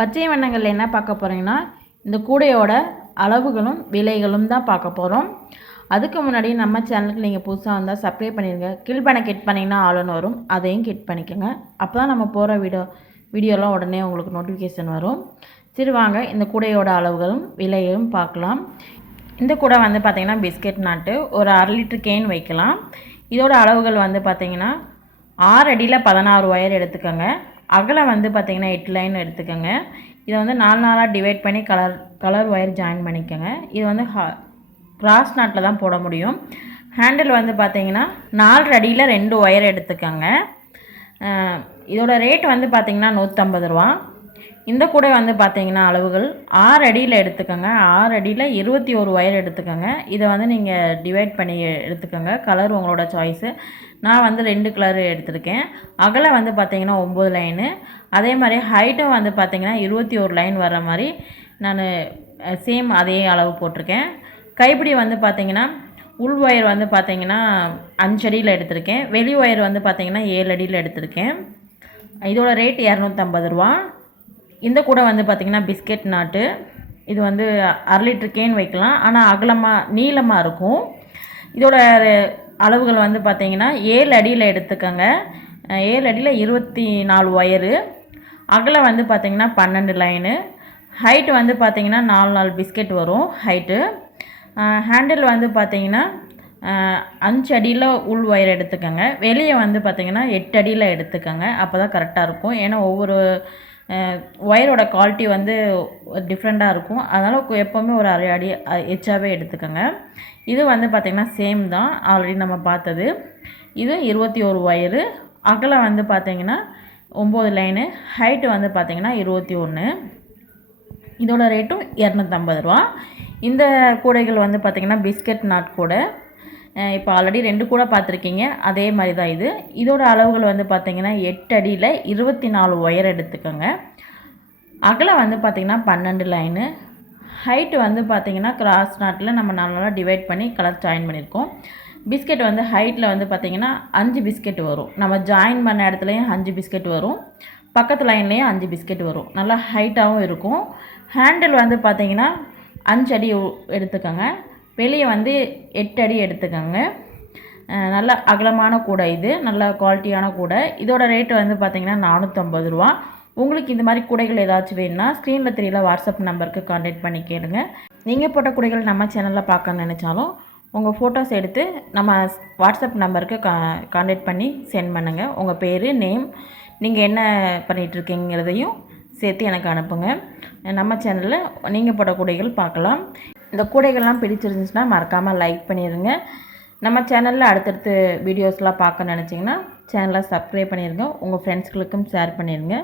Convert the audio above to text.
பச்சை வண்ணங்களில் என்ன பார்க்க போகிறீங்கன்னா இந்த கூடையோட அளவுகளும் விலைகளும் தான் பார்க்க போகிறோம் அதுக்கு முன்னாடி நம்ம சேனலுக்கு நீங்கள் புதுசாக வந்தால் சப்ஸ்கிரைப் பண்ணிடுங்க கீழ்பனை கிட் பண்ணிங்கன்னா ஆளுன்னு வரும். அதையும் கிட் பண்ணிக்கோங்க. அப்போ தான் நம்ம போகிற வீடியோ வீடியோலாம் உடனே உங்களுக்கு நோட்டிஃபிகேஷன் வரும். சரி வாங்க. இந்த கூடையோட அளவுகளும் விலையும் பார்க்கலாம். இந்த கூடை வந்து பார்த்திங்கன்னா பிஸ்கெட் நாட்டு ஒரு அரை லிட்டர் கேன் வைக்கலாம். இதோட அளவுகள் வந்து பார்த்திங்கன்னா ஆறு அடியில் பதினாறு ஒயர் எடுத்துக்கோங்க. அகலம் வந்து பார்த்திங்கன்னா எட்டு லைன் எடுத்துக்கோங்க. இதை வந்து நாலு நாளாக டிவைட் பண்ணி கலர் கலர் ஒயர் ஜாயின் பண்ணிக்கோங்க. இது வந்து ஹா கிராஸ் நாட்டில் தான் போட முடியும். ஹேண்டில் வந்து பார்த்திங்கன்னா நாலு அடியில் ரெண்டு ஒயர் எடுத்துக்கோங்க. இதோட ரேட் வந்து பார்த்திங்கன்னா நூற்றம்பது ரூபா. இந்த கூடை வந்து பார்த்தீங்கன்னா அளவுகள். ஆறு அடியில் எடுத்துக்கோங்க. ஆறு அடியில் இருபத்தி ஒரு ஒயர் எடுத்துக்கோங்க. இதை வந்து நீங்கள் டிவைட் பண்ணி எடுத்துக்கோங்க. கலர் உங்களோட சாய்ஸு நான் வந்து ரெண்டு கலர் எடுத்திருக்கேன். அகலை வந்து பார்த்தீங்கன்னா ஒம்பது லைனு அதே மாதிரி ஹைட்டும் வந்து பார்த்தீங்கன்னா இருபத்தி ஒரு லைன் வர்ற மாதிரி நான் சேம் அதே அளவு போட்டிருக்கேன். கைப்பிடி வந்து பார்த்தீங்கன்னா உள் ஒயர் வந்து பார்த்தீங்கன்னா அஞ்சு அடியில் எடுத்திருக்கேன். வெளி ஒயர் வந்து பார்த்தீங்கன்னா ஏழு அடியில் எடுத்திருக்கேன். இதோட ரேட் இரநூத்தம்பது ரூபா. இந்த கூடை வந்து பார்த்திங்கன்னா பிஸ்கெட் நாட்டு. இது வந்து அரை லிட்டர் கேன் வைக்கலாம். ஆனால் அகலமாக நீளமாக இருக்கும். இதோட அளவுகள் வந்து பார்த்திங்கன்னா ஏழு அடியில் எடுத்துக்கோங்க. ஏழு அடியில் இருபத்தி நாலு ஒயரு அகலம் வந்து பார்த்திங்கன்னா பன்னெண்டு லைனு ஹைட்டு வந்து பார்த்திங்கன்னா நாலு நாலு பிஸ்கெட் வரும் ஹைட்டு ஹேண்டில் வந்து பார்த்திங்கன்னா அஞ்சு அடியில் உள் ஒயர் எடுத்துக்கோங்க. வெளியே வந்து பார்த்திங்கன்னா எட்டு அடியில் எடுத்துக்கோங்க. அப்போ தான் கரெக்டாக இருக்கும். ஏன்னா ஒவ்வொரு ஒயரோட குவாலிட்டி வந்து டிஃப்ரெண்ட்டாக இருக்கும். அதனால் எப்போவுமே ஒரு அரை அடி எச்சாகவே எச்சாவே எடுத்துக்கோங்க. இது வந்து பார்த்திங்கன்னா சேம் தான். ஆல்ரெடி நம்ம பார்த்தது. இது இருபத்தி ஒரு ஒயரு அகலம் வந்து பார்த்திங்கன்னா ஒம்பது லைனு ஹைட்டு வந்து பார்த்திங்கன்னா இருபத்தி ஒன்று இதோட ரேட்டும் இரநூத்தம்பது ரூபா. இந்த கூடைகள் வந்து பார்த்திங்கன்னா பிஸ்கட் நாட் கூடை. இப்போ ஆல்ரெடி ரெண்டு கூட பார்த்துருக்கீங்க. அதே மாதிரி தான் இது. இதோட அளவுகள் வந்து பார்த்திங்கன்னா எட்டு அடியில் இருபத்தி நாலு ஒயர் எடுத்துக்கோங்க. அகலம் வந்து பார்த்திங்கன்னா பன்னெண்டு லைனு ஹைட்டு வந்து பார்த்திங்கன்னா கிராஸ் நாட்டில் நம்ம நல்லா டிவைட் பண்ணி கலர் ஜாயின் பண்ணியிருக்கோம். பிஸ்கெட் வந்து ஹைட்டில் வந்து பார்த்திங்கன்னா அஞ்சு பிஸ்கெட் வரும். நம்ம ஜாயின் பண்ண இடத்துலையும் அஞ்சு பிஸ்கெட் வரும். பக்கத்து லைன்லேயும் அஞ்சு பிஸ்கெட் வரும். நல்லா ஹைட்டாகவும் இருக்கும். ஹேண்டில் வந்து பார்த்திங்கன்னா அஞ்சு அடி எடுத்துக்கோங்க. வெளியே வந்து எட்டு அடி எடுத்துக்கோங்க. நல்ல அகலமான கூடை இது நல்ல குவாலிட்டியான கூடை. இதோட ரேட்டு வந்து பார்த்திங்கன்னா நானூற்றம்பது ரூபா. உங்களுக்கு இந்த மாதிரி கூடைகள் ஏதாச்சும் வேணும்னா ஸ்க்ரீனில் தெரியல வாட்ஸ்அப் நம்பருக்கு காண்டாக்ட் பண்ணி கேளுங்க. நீங்கள் போட்ட கூடைகள் நம்ம சேனலில் பார்க்க நினச்சாலும் உங்கள் ஃபோட்டோஸ் எடுத்து நம்ம வாட்ஸ்அப் நம்பருக்கு கா காண்டாக்ட் பண்ணி சென்ட் பண்ணுங்கள் உங்கள் பேர் நேம் நீங்கள் என்ன பண்ணிகிட்ருக்கீங்கிறதையும் சேர்த்து எனக்கு அனுப்புங்க. நம்ம சேனலில் நீங்கள் போட்ட கூடைகள் பார்க்கலாம் இந்த கூடைகள்லாம் பிடிச்சிருந்துச்சுன்னா மறக்காமல் லைக் பண்ணிடுங்க நம்ம சேனலில் அடுத்தடுத்து வீடியோஸ்லாம் பார்க்க நினச்சிங்கன்னா சேனலை சப்ஸ்கிரைப் பண்ணிடுங்க உங்கள் ஃப்ரெண்ட்ஸ்களுக்கும் ஷேர் பண்ணிடுங்க